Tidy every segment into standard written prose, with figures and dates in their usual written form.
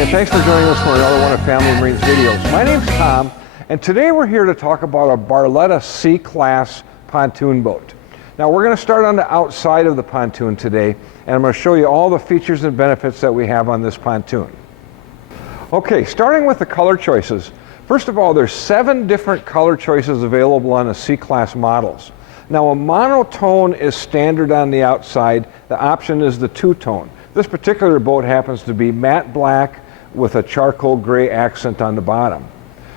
Hey, and thanks for joining us for another one of Family Marine's videos. My name's Tom, and today we're here to talk about a Barletta C-Class pontoon boat. Now we're going to start on the outside of the pontoon today, and I'm going to show you all the features and benefits that we have on this pontoon. Okay, starting with the color choices. First of all, there's 7 different color choices available on the C-Class models. Now a monotone is standard on the outside. The option is the two-tone. This particular boat happens to be matte black with a charcoal gray accent on the bottom.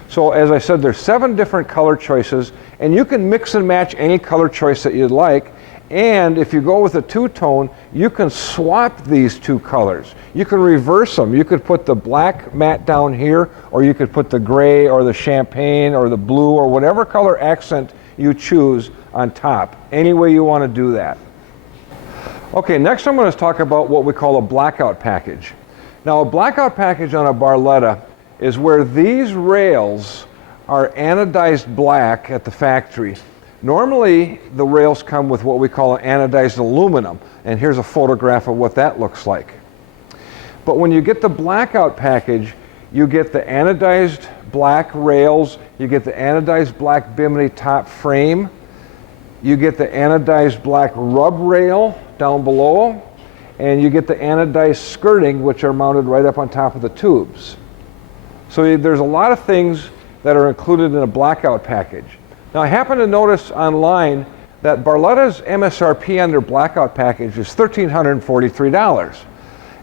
So as I said, there's 7 different color choices, and you can mix and match any color choice that you'd like. And if you go with a two-tone, you can swap these two colors. You can reverse them. You could put the black matte down here, or you could put the gray or the champagne or the blue or whatever color accent you choose on top. Any way you want to do that. Okay, next I'm going to talk about what we call a blackout package. Now a blackout package on a Barletta is where these rails are anodized black at the factory. Normally the rails come with what we call an anodized aluminum, and here's a photograph of what that looks like. But when you get the blackout package, you get the anodized black rails, you get the anodized black bimini top frame, you get the anodized black rub rail down below, and you get the anodized skirting, which are mounted right up on top of the tubes. So there's a lot of things that are included in a blackout package. Now I happen to notice online that Barletta's MSRP on their blackout package is $1,343.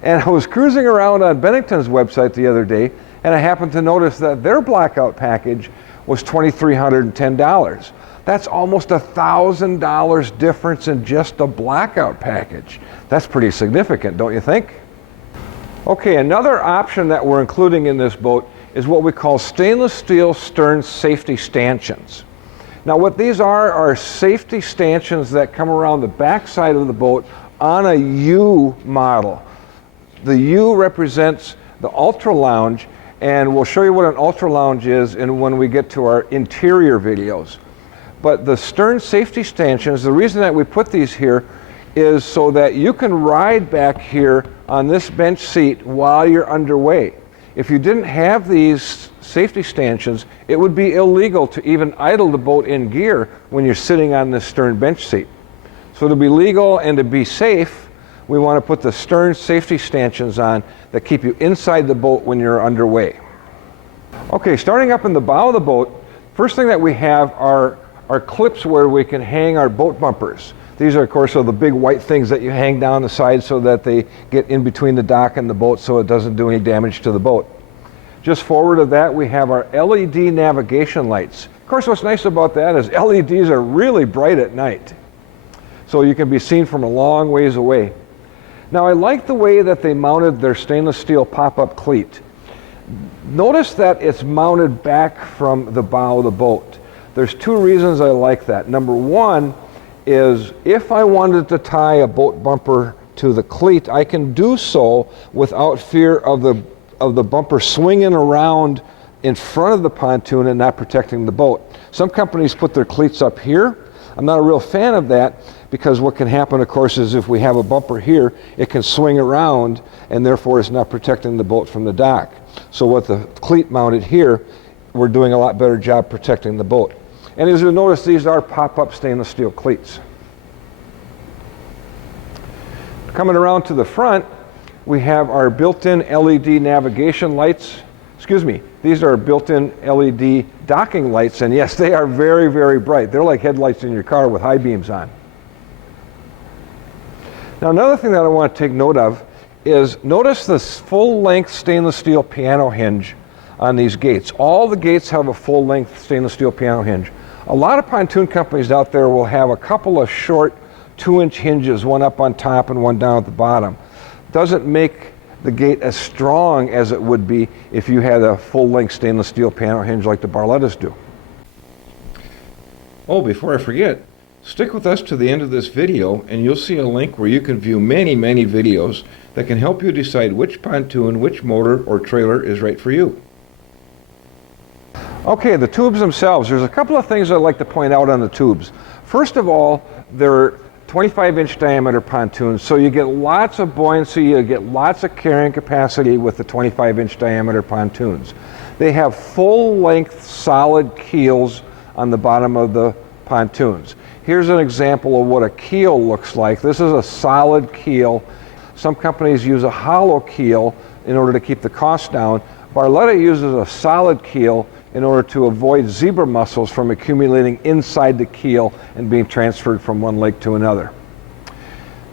And I was cruising around on Bennington's website the other day, and I happened to notice that their blackout package was $2,310. That's almost $1,000 difference in just a blackout package. That's pretty significant, don't you think? Okay, another option that we're including in this boat is what we call stainless steel stern safety stanchions. Now what these are safety stanchions that come around the back side of the boat on a U model. The U represents the Ultra Lounge, and we'll show you what an Ultra Lounge is when we get to our interior videos. But the stern safety stanchions, the reason that we put these here is so that you can ride back here on this bench seat while you're underway. If you didn't have these safety stanchions, it would be illegal to even idle the boat in gear when you're sitting on this stern bench seat. So to be legal and to be safe, we want to put the stern safety stanchions on that keep you inside the boat when you're underway. Okay, starting up in the bow of the boat, first thing that we have are clips where we can hang our boat bumpers. These are, of course, the big white things that you hang down the side so that they get in between the dock and the boat so it doesn't do any damage to the boat. Just forward of that, we have our LED navigation lights. Of course, what's nice about that is LEDs are really bright at night, so you can be seen from a long ways away. Now, I like the way that they mounted their stainless steel pop-up cleat. Notice that it's mounted back from the bow of the boat. There's 2 reasons I like that. Number 1 is if I wanted to tie a boat bumper to the cleat, I can do so without fear of the bumper swinging around in front of the pontoon and not protecting the boat. Some companies put their cleats up here. I'm not a real fan of that because what can happen, of course, is if we have a bumper here, it can swing around and therefore it's not protecting the boat from the dock. So with the cleat mounted here, we're doing a lot better job protecting the boat. And as you'll notice, these are pop-up stainless steel cleats. Coming around to the front, we have our built-in LED navigation lights. Excuse me, these are built-in LED docking lights, and yes, they are very, very bright. They're like headlights in your car with high beams on. Now, another thing that I want to take note of is notice this full-length stainless steel piano hinge on these gates. All the gates have a full-length stainless steel piano hinge. A lot of pontoon companies out there will have a couple of short 2-inch hinges, one up on top and one down at the bottom. Doesn't make the gate as strong as it would be if you had a full-length stainless steel piano hinge like the Barlettas do. Oh, before I forget, stick with us to the end of this video and you'll see a link where you can view many, many videos that can help you decide which pontoon, which motor or trailer is right for you. Okay, the tubes themselves. There's a couple of things I'd like to point out on the tubes. First of all, they're 25-inch diameter pontoons, so you get lots of buoyancy, you get lots of carrying capacity with the 25-inch diameter pontoons. They have full-length solid keels on the bottom of the pontoons. Here's an example of what a keel looks like. This is a solid keel. Some companies use a hollow keel in order to keep the cost down. Barletta uses a solid keel in order to avoid zebra mussels from accumulating inside the keel and being transferred from one lake to another.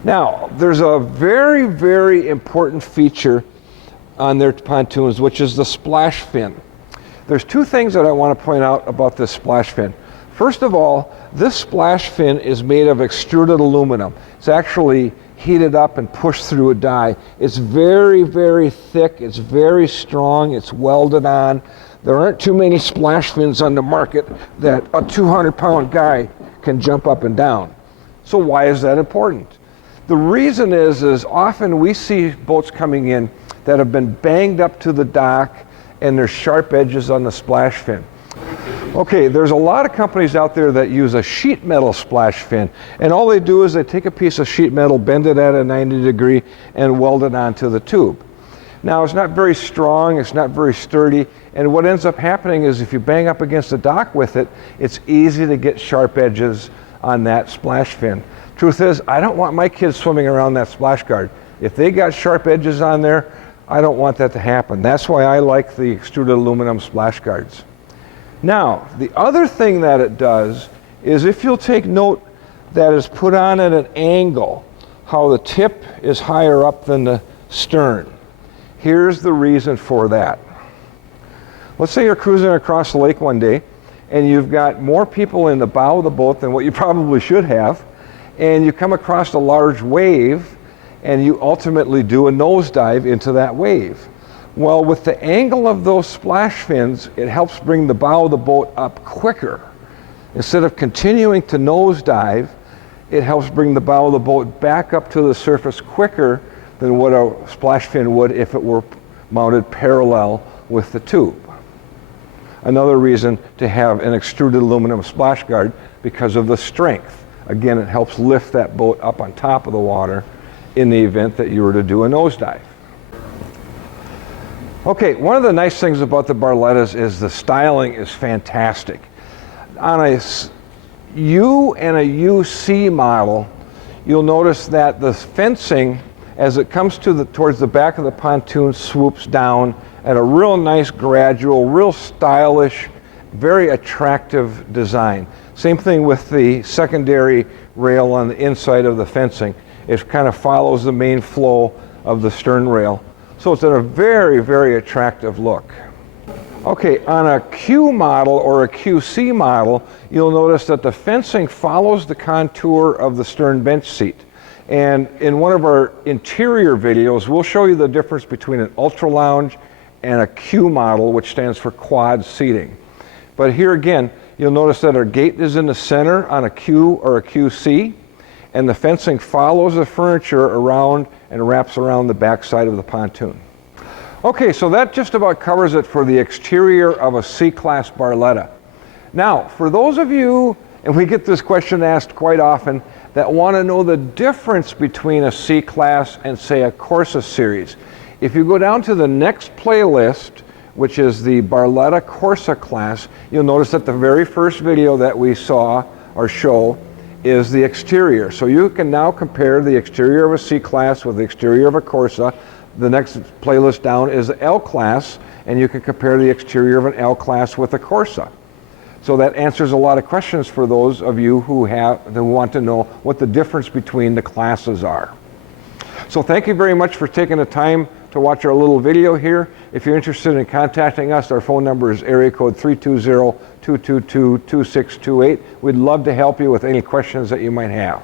Now, there's a very, very important feature on their pontoons, which is the splash fin. There's two things that I want to point out about this splash fin. First of all, this splash fin is made of extruded aluminum. It's actually heated up and pushed through a die. It's very, very thick, it's very strong, it's welded on. There aren't too many splash fins on the market that a 200-pound guy can jump up and down. So why is that important? The reason is often we see boats coming in that have been banged up to the dock and there's sharp edges on the splash fin. Okay, there's a lot of companies out there that use a sheet metal splash fin, and all they do is they take a piece of sheet metal, bend it at a 90 degree, and weld it onto the tube. Now, it's not very strong, it's not very sturdy, and what ends up happening is if you bang up against the dock with it, it's easy to get sharp edges on that splash fin. Truth is, I don't want my kids swimming around that splash guard. If they got sharp edges on there, I don't want that to happen. That's why I like the extruded aluminum splash guards. Now, the other thing that it does is if you'll take note that is put on at an angle, how the tip is higher up than the stern. Here's the reason for that. Let's say you're cruising across the lake one day and you've got more people in the bow of the boat than what you probably should have, and you come across a large wave and you ultimately do a nosedive into that wave. Well, with the angle of those splash fins, it helps bring the bow of the boat up quicker. Instead of continuing to nosedive, it helps bring the bow of the boat back up to the surface quicker than what a splash fin would if it were mounted parallel with the tube. Another reason to have an extruded aluminum splash guard, because of the strength. Again, it helps lift that boat up on top of the water in the event that you were to do a nosedive. Okay, one of the nice things about the Barlettas is the styling is fantastic. On a U and a UC model, you'll notice that the fencing, as it comes to towards the back of the pontoon, swoops down at a real nice gradual, real stylish, very attractive design. Same thing with the secondary rail on the inside of the fencing. It kind of follows the main flow of the stern rail. So it's a very, very attractive look. Okay, on a Q model or a QC model, you'll notice that the fencing follows the contour of the stern bench seat. And in one of our interior videos, we'll show you the difference between an ultra lounge and a Q model, which stands for quad seating. But here again, you'll notice that our gate is in the center on a Q or a QC, and the fencing follows the furniture around and wraps around the back side of the pontoon. Okay, so that just about covers it for the exterior of a C-Class Barletta. Now, for those of you, and we get this question asked quite often, that want to know the difference between a C-Class and, say, a Corsa series. If you go down to the next playlist, which is the Barletta Corsa class, you'll notice that the very first video that we saw or show is the exterior. So you can now compare the exterior of a C-Class with the exterior of a Corsa. The next playlist down is the L-Class, and you can compare the exterior of an L-Class with a Corsa. So that answers a lot of questions for those of you who want to know what the difference between the classes are. So thank you very much for taking the time to watch our little video here. If you're interested in contacting us, our phone number is area code 320-222-2628. We'd love to help you with any questions that you might have.